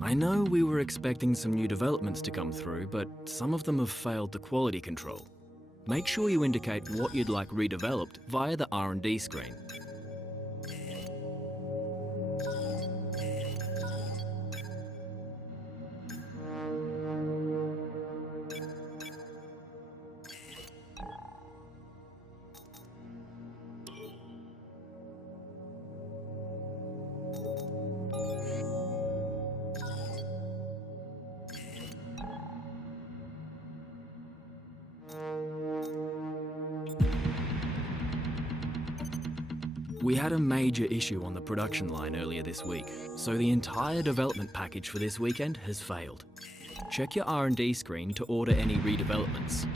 I know we were expecting some new developments to come through, but some of them have failed the quality control. Make sure you indicate what you'd like redeveloped via the R&D screen. We had a major issue on the production line earlier this week, so the entire development package for this weekend has failed. Check your R&D screen to order any redevelopments.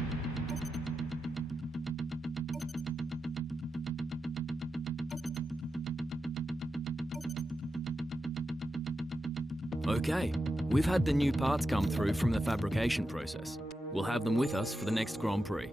Okay, we've had the new parts come through from the fabrication process. We'll have them with us for the next Grand Prix.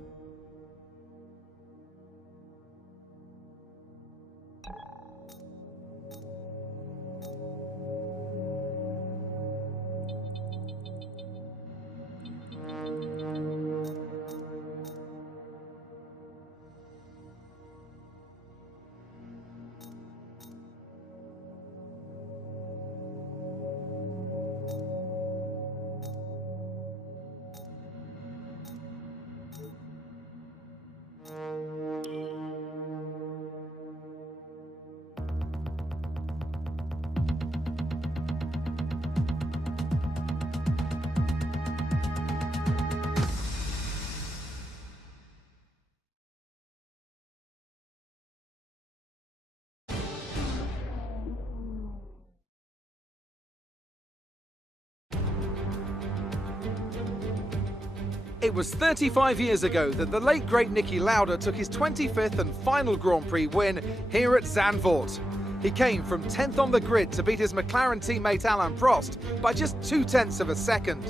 It was 35 years ago that the late great Niki Lauda took his 25th and final Grand Prix win here at Zandvoort. He came from 10th on the grid to beat his McLaren teammate Alain Prost by just 0.2 of a second.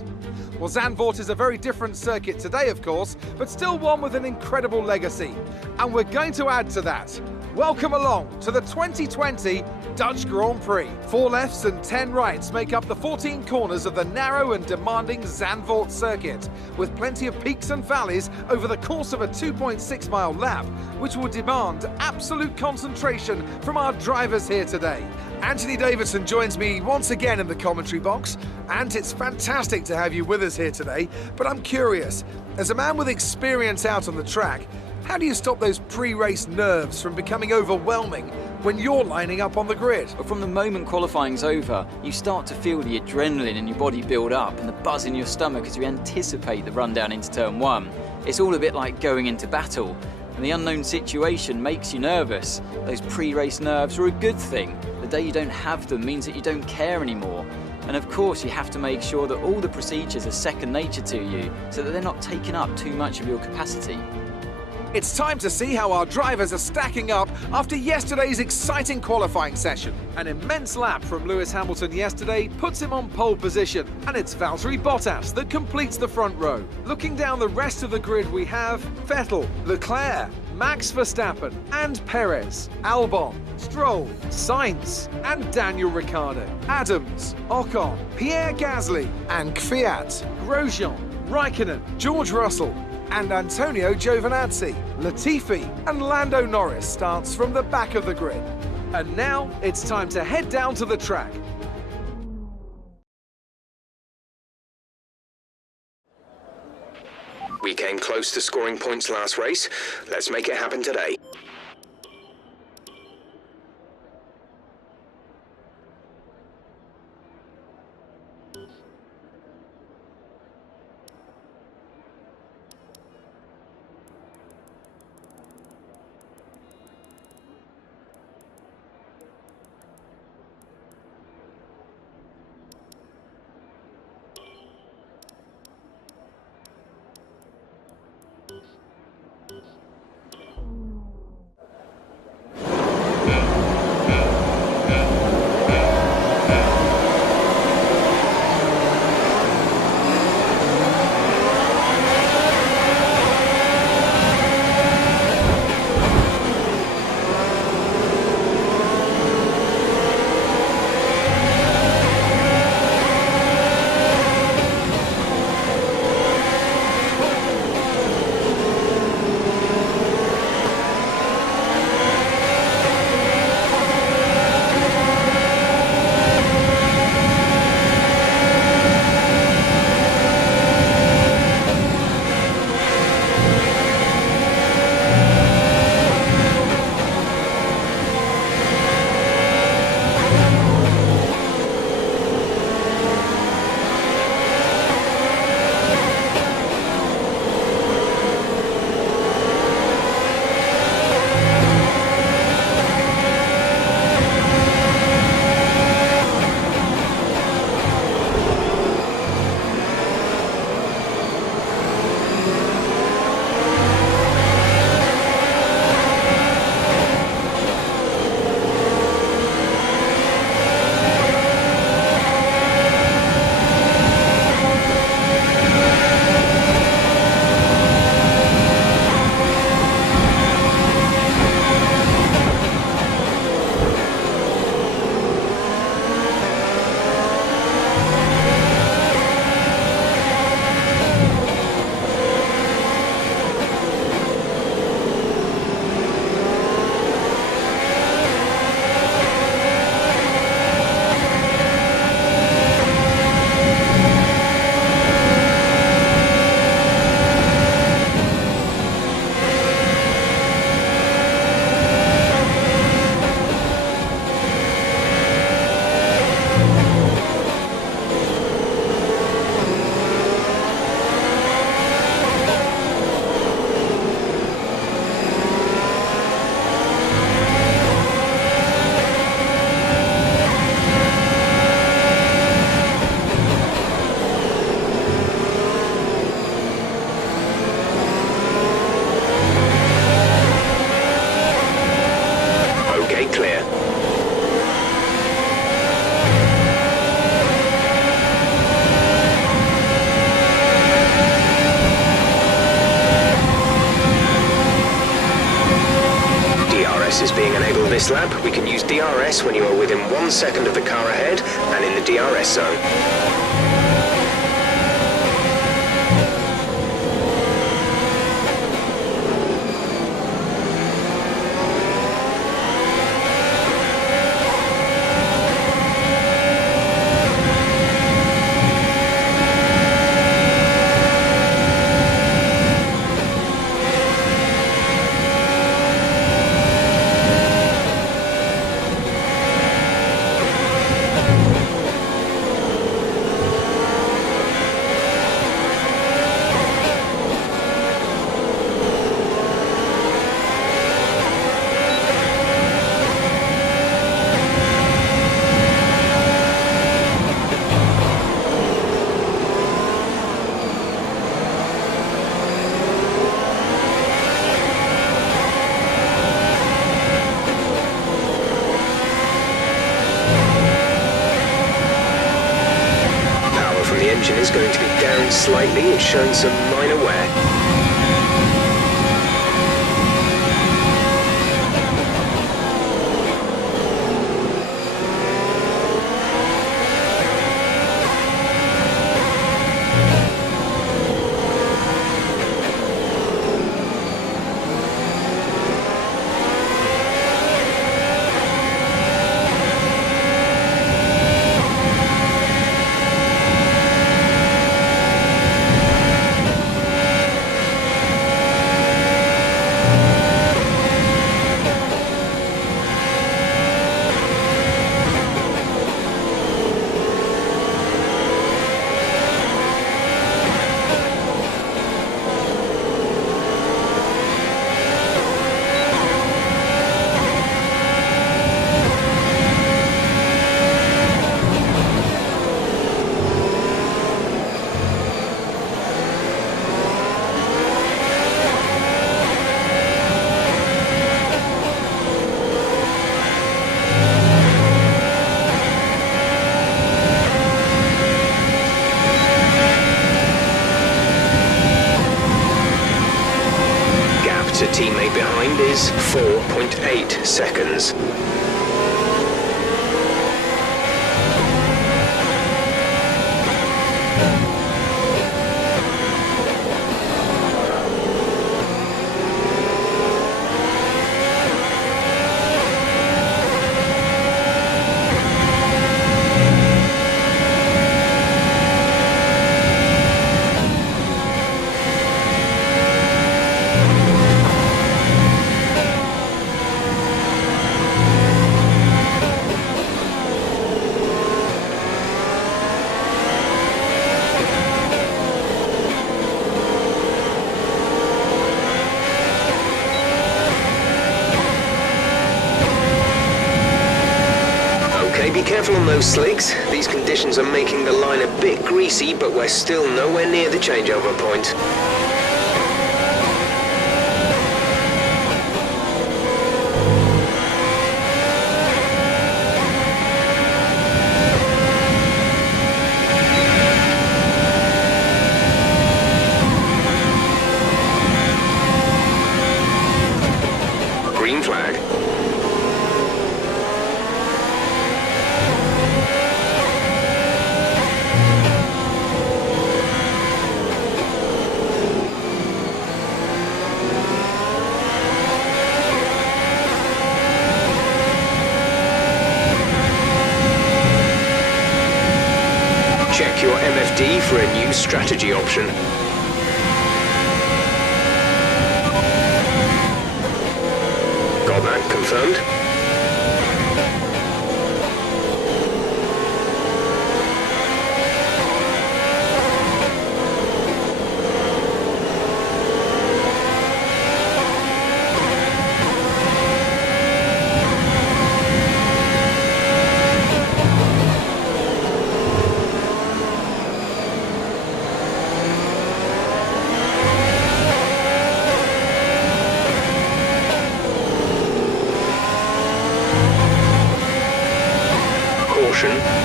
Well, Zandvoort is a very different circuit today, of course, but still one with an incredible legacy. And we're going to add to that. Welcome along to the 2020 Dutch Grand Prix. 4 lefts and 10 rights make up the 14 corners of the narrow and demanding Zandvoort circuit, with plenty of peaks and valleys over the course of a 2.6-mile lap, which will demand absolute concentration from our drivers here today. Anthony Davidson joins me once again in the commentary box, and it's fantastic to have you with us here today, but I'm curious, as a man with experience out on the track, how do you stop those pre-race nerves from becoming overwhelming when you're lining up on the grid? From the moment qualifying's over, you start to feel the adrenaline in your body build up and the buzz in your stomach as you anticipate the run down into turn 1. It's all a bit like going into battle, and the unknown situation makes you nervous. Those pre-race nerves are a good thing. The day you don't have them means that you don't care anymore. And of course, you have to make sure that all the procedures are second nature to you, so that they're not taking up too much of your capacity. It's time to see how our drivers are stacking up after yesterday's exciting qualifying session. An immense lap from Lewis Hamilton yesterday puts him on pole position, and it's Valtteri Bottas that completes the front row. Looking down the rest of the grid, we have Vettel, Leclerc, Max Verstappen and Perez, Albon, Stroll, Sainz and Daniel Ricciardo, Adams, Ocon, Pierre Gasly and Kvyat, Grosjean, Raikkonen, George Russell and Antonio Giovinazzi. Latifi and Lando Norris starts from the back of the grid. And now it's time to head down to the track. We came close to scoring points last race. Let's make it happen today. is being enabled this lap. We can use DRS when you are within 1 second of the car ahead and in the DRS zone. Is going to be down slightly. It's showing some minor wear. To teammate behind is 4.8 seconds. Be careful on those slicks. These conditions are making the line a bit greasy, but we're still nowhere near the changeover point. Green flag. Check your MFD for a new strategy option. Got that confirmed?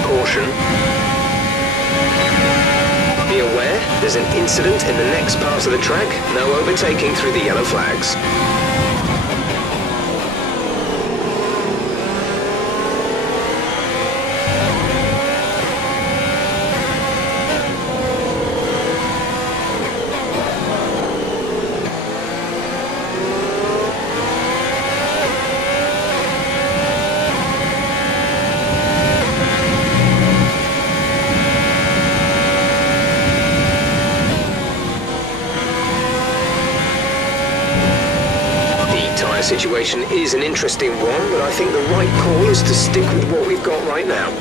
Caution. Be aware, there's an incident in the next part of the track. No overtaking through the yellow flags. situation is an interesting one, but I think the right call is to stick with what we've got right now.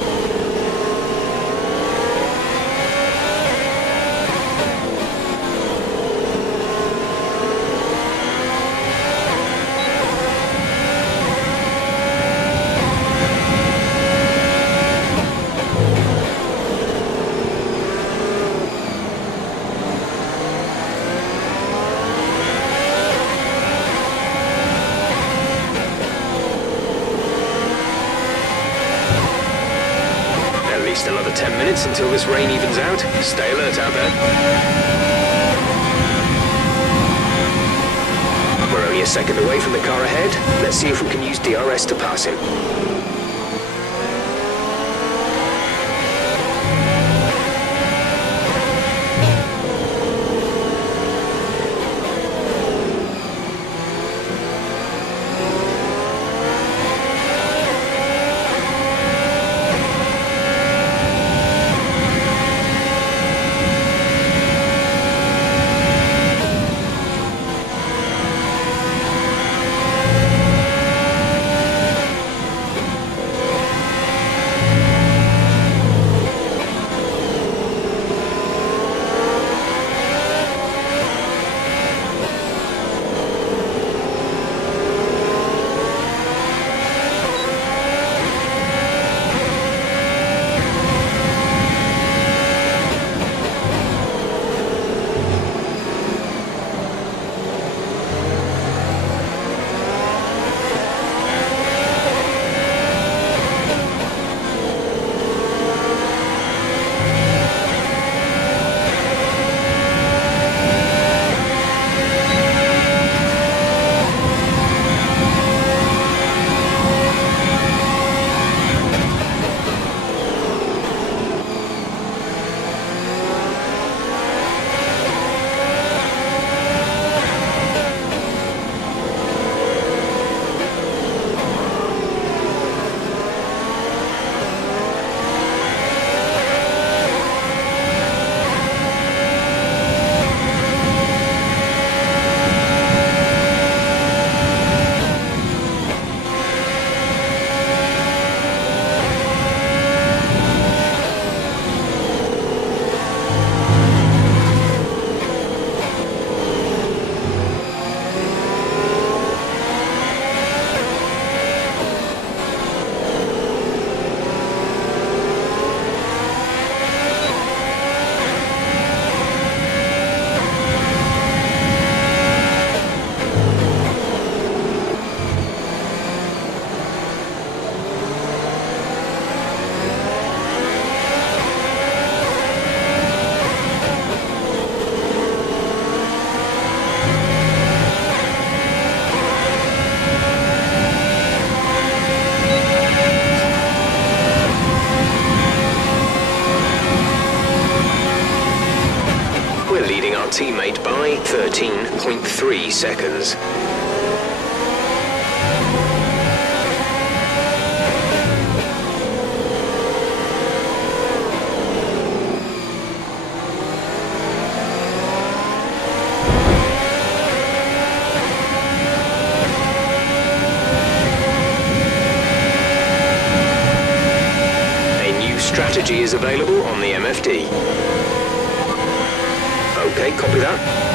Another 10 minutes until this rain evens out. Stay alert out there. We're only a second away from the car ahead. Let's see if we can use DRS to pass him. Teammate by 13.3 seconds. A new strategy is available on the MFD. Okay, copy that.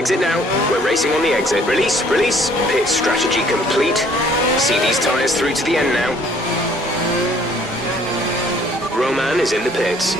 Exit now. We're racing on the exit. Release, release. Pit strategy complete. See these tyres through to the end now. Roman is in the pits.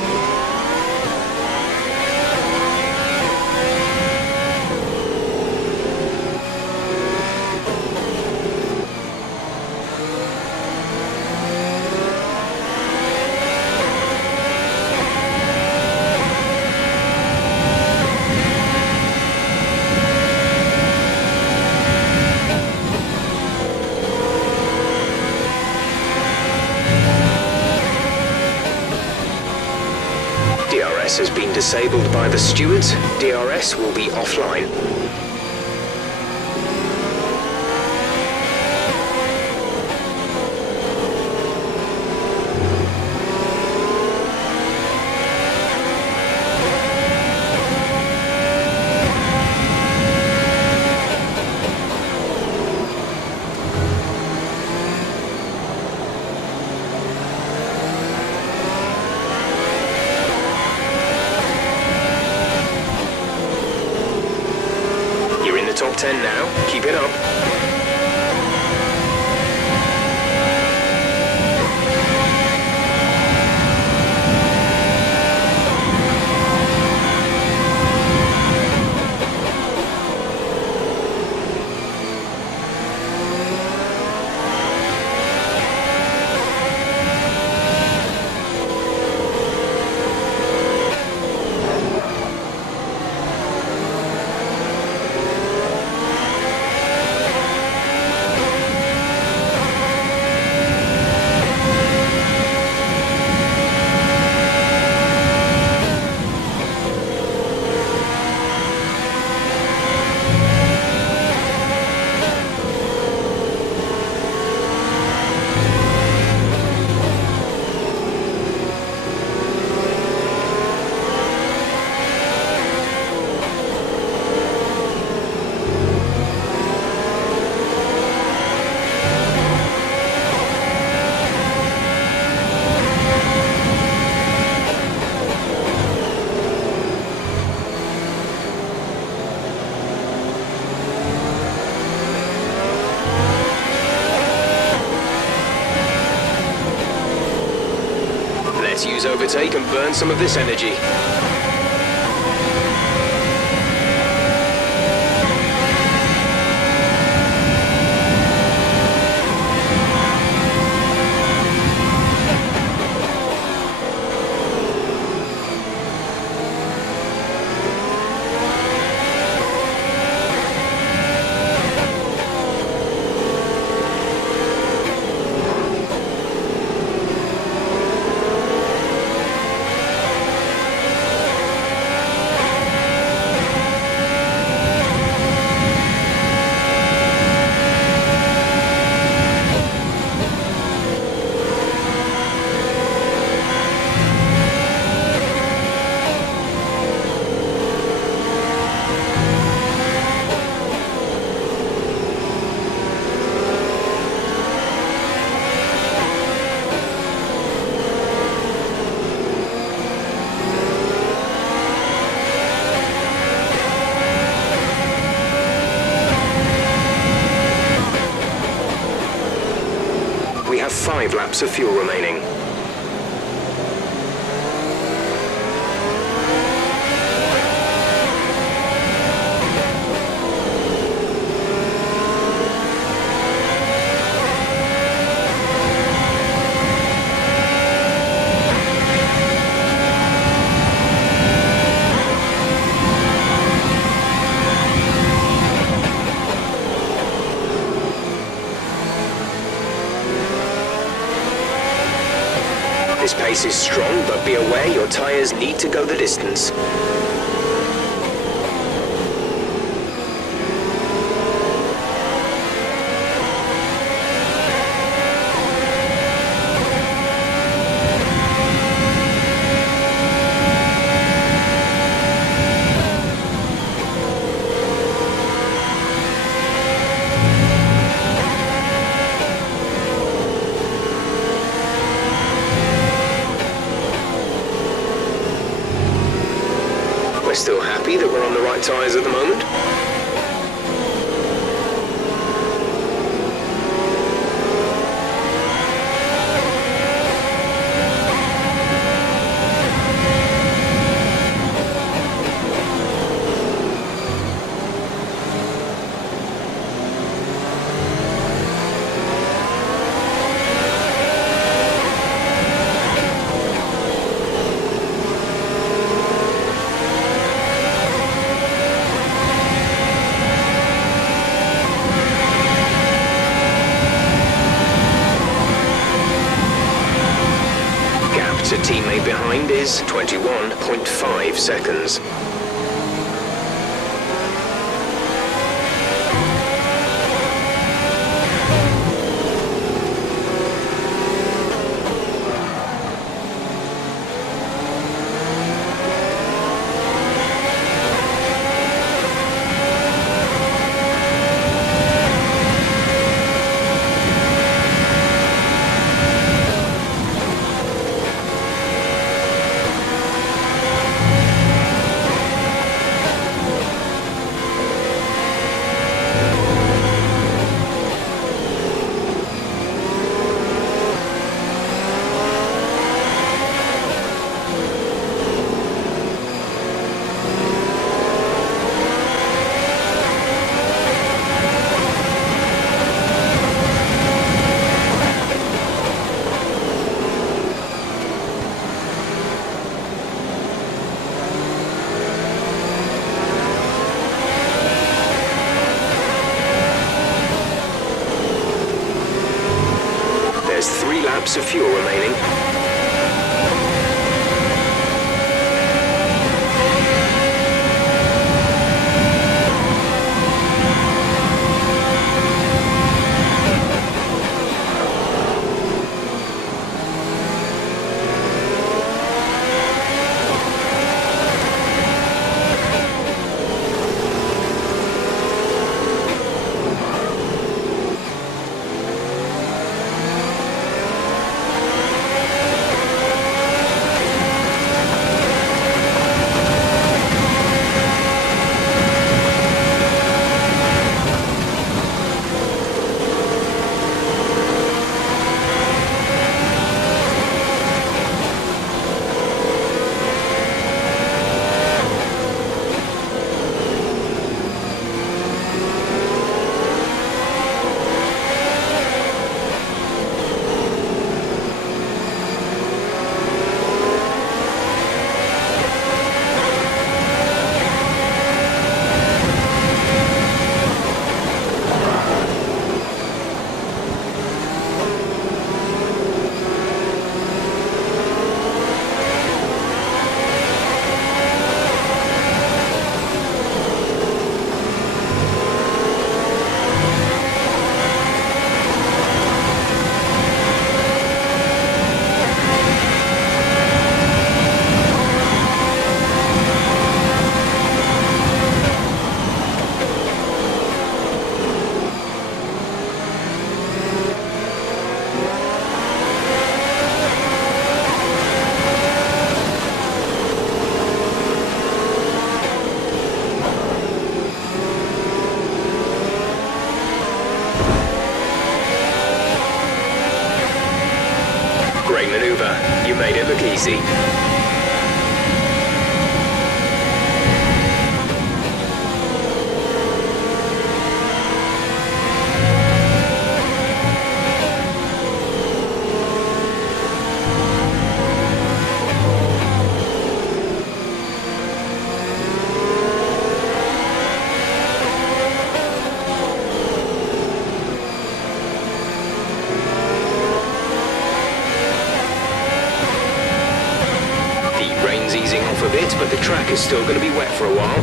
DRS has been disabled by the stewards. DRS will be offline. Top 10 now. Keep it up. Let's use overtake and burn some of this energy. We have 5 laps of fuel remaining. This pace is strong, but be aware your tyres need to go the distance. We're still happy that we're on the right tyres at the moment. minutes a teammate behind is 21.5 seconds. There's 3 laps of fuel remaining. Great maneuver. You made it look easy. Easing off a bit, but the track is still going to be wet for a while.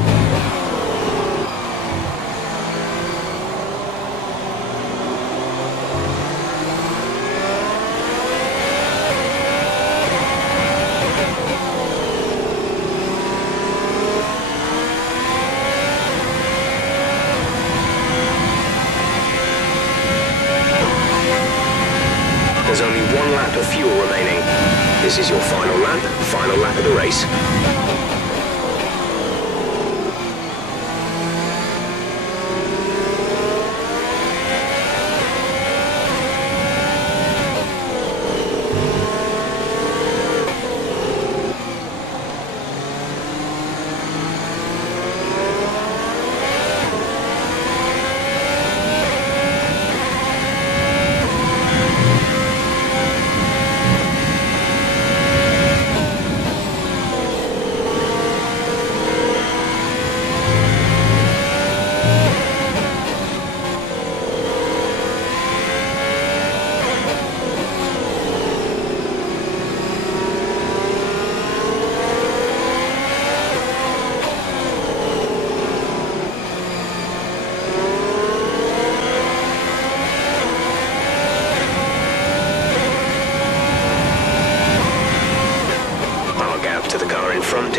There's only 1 lap of fuel remaining. This is your final lap of the race.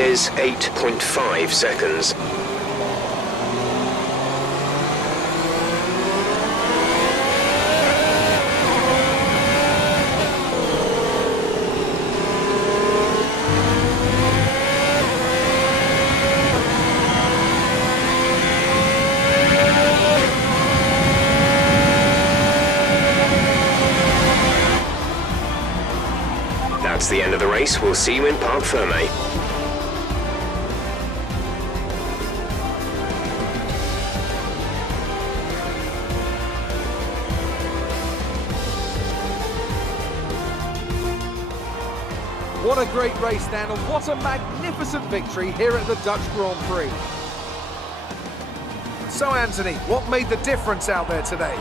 is 8.5 seconds. That's the end of the race. We'll see you in Parc Fermé. What a great race then, and what a magnificent victory here at the Dutch Grand Prix. So Anthony, what made the difference out there today?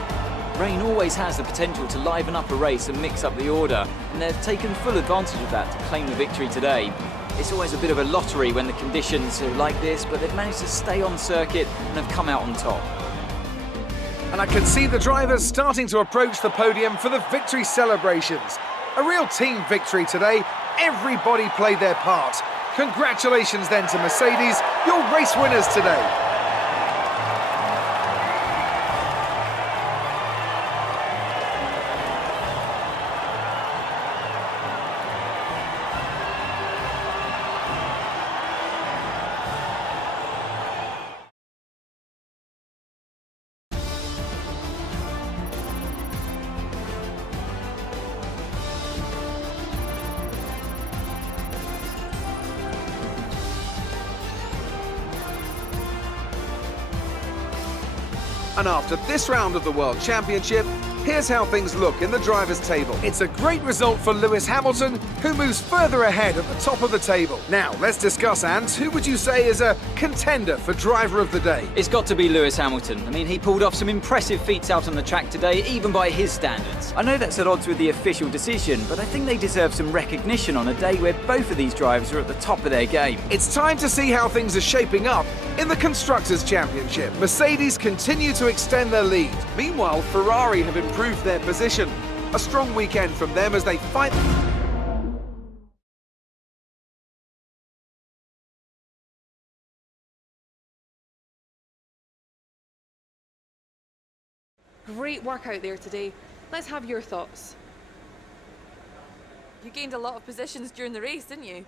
Rain always has the potential to liven up a race and mix up the order, and they've taken full advantage of that to claim the victory today. It's always a bit of a lottery when the conditions are like this, but they've managed to stay on circuit and have come out on top. And I can see the drivers starting to approach the podium for the victory celebrations. A real team victory today. Everybody played their part. Congratulations then to Mercedes, your race winners today. And after this round of the World Championship, here's how things look in the drivers' table. It's a great result for Lewis Hamilton, who moves further ahead at the top of the table. Now, let's discuss, Ant, who would you say is a contender for driver of the day? It's got to be Lewis Hamilton. I mean, he pulled off some impressive feats out on the track today, even by his standards. I know that's at odds with the official decision, but I think they deserve some recognition on a day where both of these drivers are at the top of their game. It's time to see how things are shaping up in the Constructors' Championship. Mercedes continue to extend their lead. Meanwhile, Ferrari have improved their position. A strong weekend from them as they fight. Great work out there today. Let's have your thoughts. You gained a lot of positions during the race, didn't you?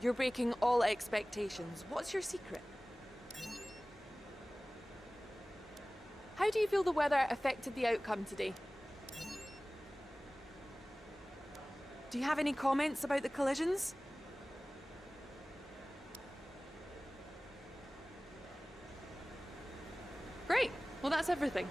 You're breaking all expectations. What's your secret? How do you feel the weather affected the outcome today? Do you have any comments about the collisions? Great. Well, that's everything.